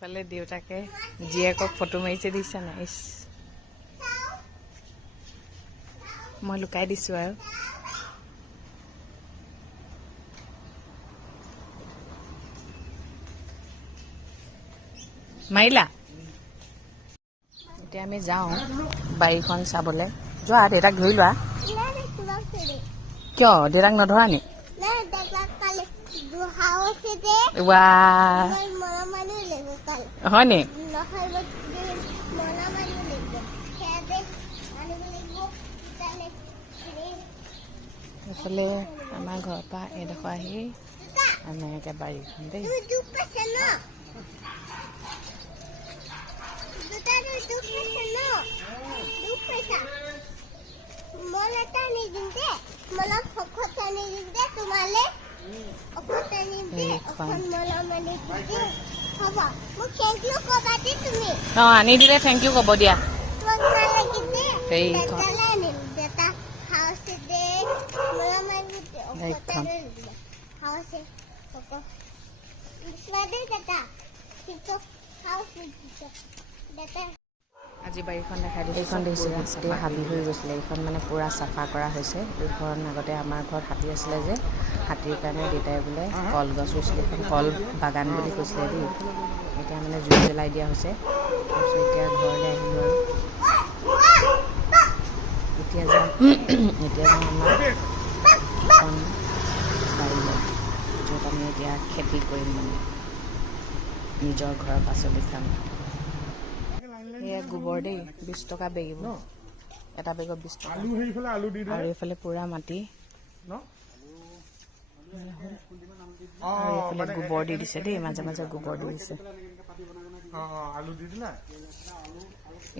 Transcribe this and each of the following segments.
ইফালে দেউতাকে জীয়েকক ফটো মাৰিছে দিছা নাই মই লুকাই দিছো আৰু মাৰিলা এতিয়া আমি যাওঁ বাৰীখন চাবলৈ যোৱা দেউতাক ধৰি লোৱা কিয় দেউতাক নধৰা নি হয় নি এইফালে আমাৰ ঘৰৰ পৰা এডোখৰ আহি এনেকৈ বাৰীখন দেই আনি দিলে থেংক ইউ ক'ব দিয়া আজি বাৰীখন দেখাই দিছোঁ এইখন দেখিছোঁ ৰাস্তাতে হাবি হৈ গৈছিলে এইখন মানে পূৰা চাফা কৰা হৈছে এইখন আগতে আমাৰ ঘৰত হাতী আছিলে যে হাতীৰ কাৰণে দেউতাই বোলে কলগছ ৰুইছিলে এইখন কল বাগান বুলি কৈছিলে দেই এতিয়া মানে জুই জ্বলাই দিয়া হৈছে তাৰপিছত এতিয়া ঘৰলৈ আহিলোঁ আৰু এতিয়া যাওঁ আমাৰ এখন বাৰীলৈ য'ত আমি এতিয়া খেতি কৰিম মানে নিজৰ ঘৰৰ পাচলি খাম এয়া গোবৰ দেই 20 টকা বেগিব এটা বেগত 20 টকা আৰু এইফালে পুৰা মাটি আৰু এইফালে গোবৰ দি দিছে দেই মাজে মাজে গোবৰ দি দিছে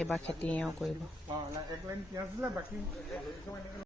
এইবাৰ খেতি এওঁ কৰিব